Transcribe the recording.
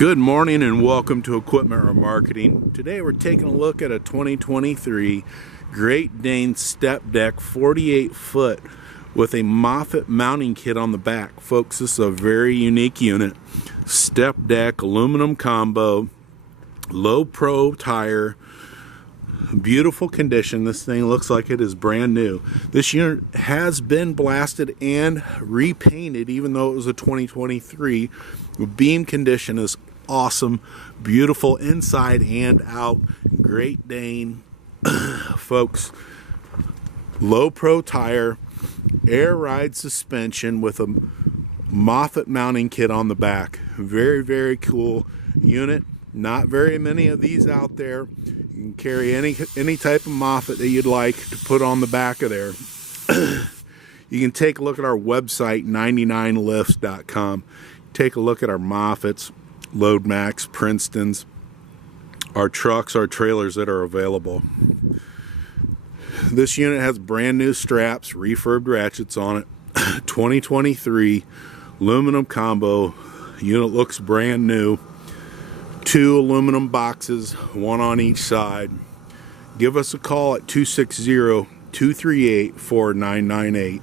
Good morning and welcome to Equipment Remarketing. Today we're taking a look at a 2023 Great Dane step deck 48 foot with a Moffett mounting kit on the back. Folks, this is a very unique unit. Step deck, aluminum combo, low pro tire, beautiful condition. This thing looks like it is brand new. This unit has been blasted and repainted even though it was a 2023. The beam condition is awesome, beautiful inside and out. Great Dane. Folks, low pro tire, air ride suspension with a Moffett mounting kit on the back. Very cool unit. Not very many of these out there. You can carry any type of Moffett that you'd like to put on the back of there. You can take a look at our website 99lifts.com. Take a look at our Moffetts, Load Max, Princetons, our trucks, our trailers that are available. This unit has brand new straps, refurbed ratchets on it. 2023 aluminum combo. Unit looks brand new. 2 aluminum boxes, 1 on each side. Give us a call at 260-238-4998.